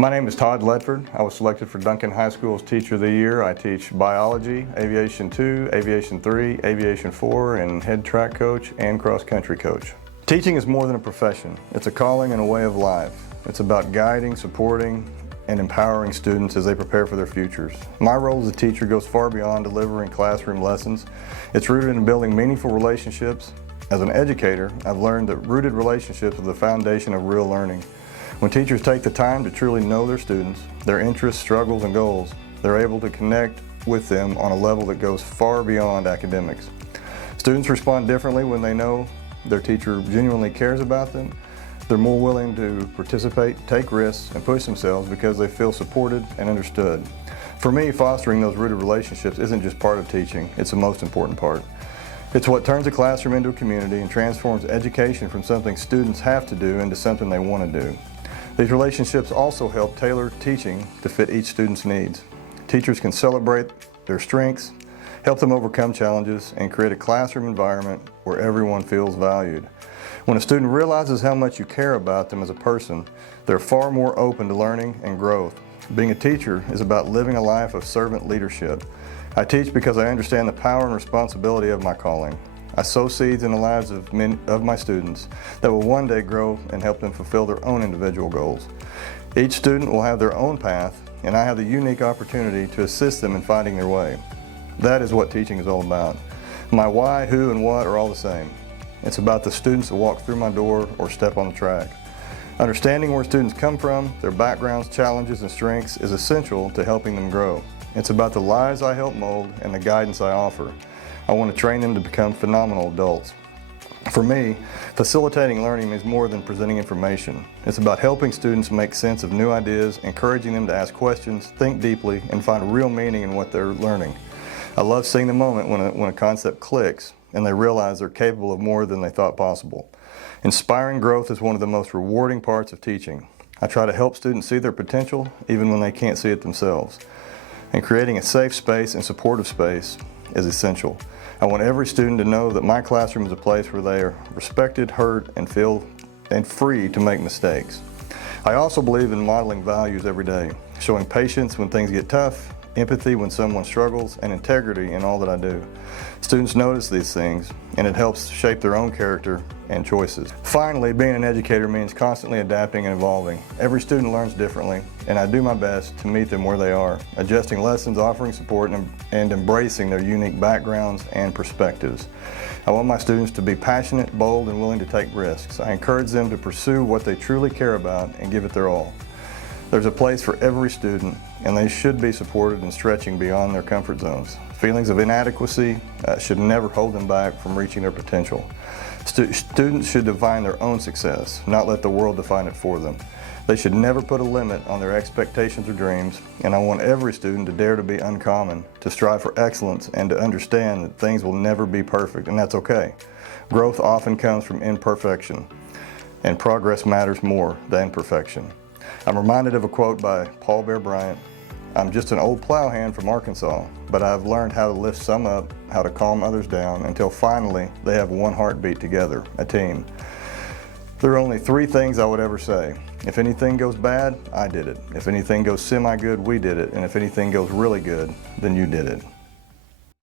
My name is Todd Ledford. I was selected for Duncan High School's Teacher of the Year. I teach biology, Aviation 2, Aviation 3, Aviation 4, and head track coach and cross-country coach. Teaching is more than a profession. It's a calling and a way of life. It's about guiding, supporting, and empowering students as they prepare for their futures. My role as a teacher goes far beyond delivering classroom lessons. It's rooted in building meaningful relationships. As an educator, I've learned that rooted relationships are the foundation of real learning. When teachers take the time to truly know their students, their interests, struggles, and goals, they're able to connect with them on a level that goes far beyond academics. Students respond differently when they know their teacher genuinely cares about them. They're more willing to participate, take risks, and push themselves because they feel supported and understood. For me, fostering those rooted relationships isn't just part of teaching, it's the most important part. It's what turns a classroom into a community and transforms education from something students have to do into something they want to do. These relationships also help tailor teaching to fit each student's needs. Teachers can celebrate their strengths, help them overcome challenges, and create a classroom environment where everyone feels valued. When a student realizes how much you care about them as a person, they're far more open to learning and growth. Being a teacher is about living a life of servant leadership. I teach because I understand the power and responsibility of my calling. I sow seeds in the lives of my students that will one day grow and help them fulfill their own individual goals. Each student will have their own path, and I have the unique opportunity to assist them in finding their way. That is what teaching is all about. My why, who, and what are all the same. It's about the students that walk through my door or step on the track. Understanding where students come from, their backgrounds, challenges, and strengths is essential to helping them grow. It's about the lives I help mold and the guidance I offer. I want to train them to become phenomenal adults. For me, facilitating learning is more than presenting information. It's about helping students make sense of new ideas, encouraging them to ask questions, think deeply, and find real meaning in what they're learning. I love seeing the moment when a concept clicks and they realize they're capable of more than they thought possible. Inspiring growth is one of the most rewarding parts of teaching. I try to help students see their potential even when they can't see it themselves. And creating a safe space and supportive space is essential. I want every student to know that my classroom is a place where they are respected, heard, and free to make mistakes. I also believe in modeling values every day, showing patience when things get tough, empathy when someone struggles, and integrity in all that I do. Students notice these things, and it helps shape their own character and choices. Finally, being an educator means constantly adapting and evolving. Every student learns differently, and I do my best to meet them where they are, adjusting lessons, offering support, and embracing their unique backgrounds and perspectives. I want my students to be passionate, bold, and willing to take risks. I encourage them to pursue what they truly care about and give it their all. There's a place for every student, and they should be supported in stretching beyond their comfort zones. Feelings of inadequacy should never hold them back from reaching their potential. Students should define their own success, not let the world define it for them. They should never put a limit on their expectations or dreams, and I want every student to dare to be uncommon, to strive for excellence, and to understand that things will never be perfect, and that's okay. Growth often comes from imperfection, and progress matters more than perfection. I'm reminded of a quote by Paul Bear Bryant. I'm just an old plowhand from Arkansas, but I've learned how to lift some up, how to calm others down, until finally they have one heartbeat together, a team. There are only three things I would ever say. If anything goes bad, I did it. If anything goes semi-good, we did it. And if anything goes really good, then you did it.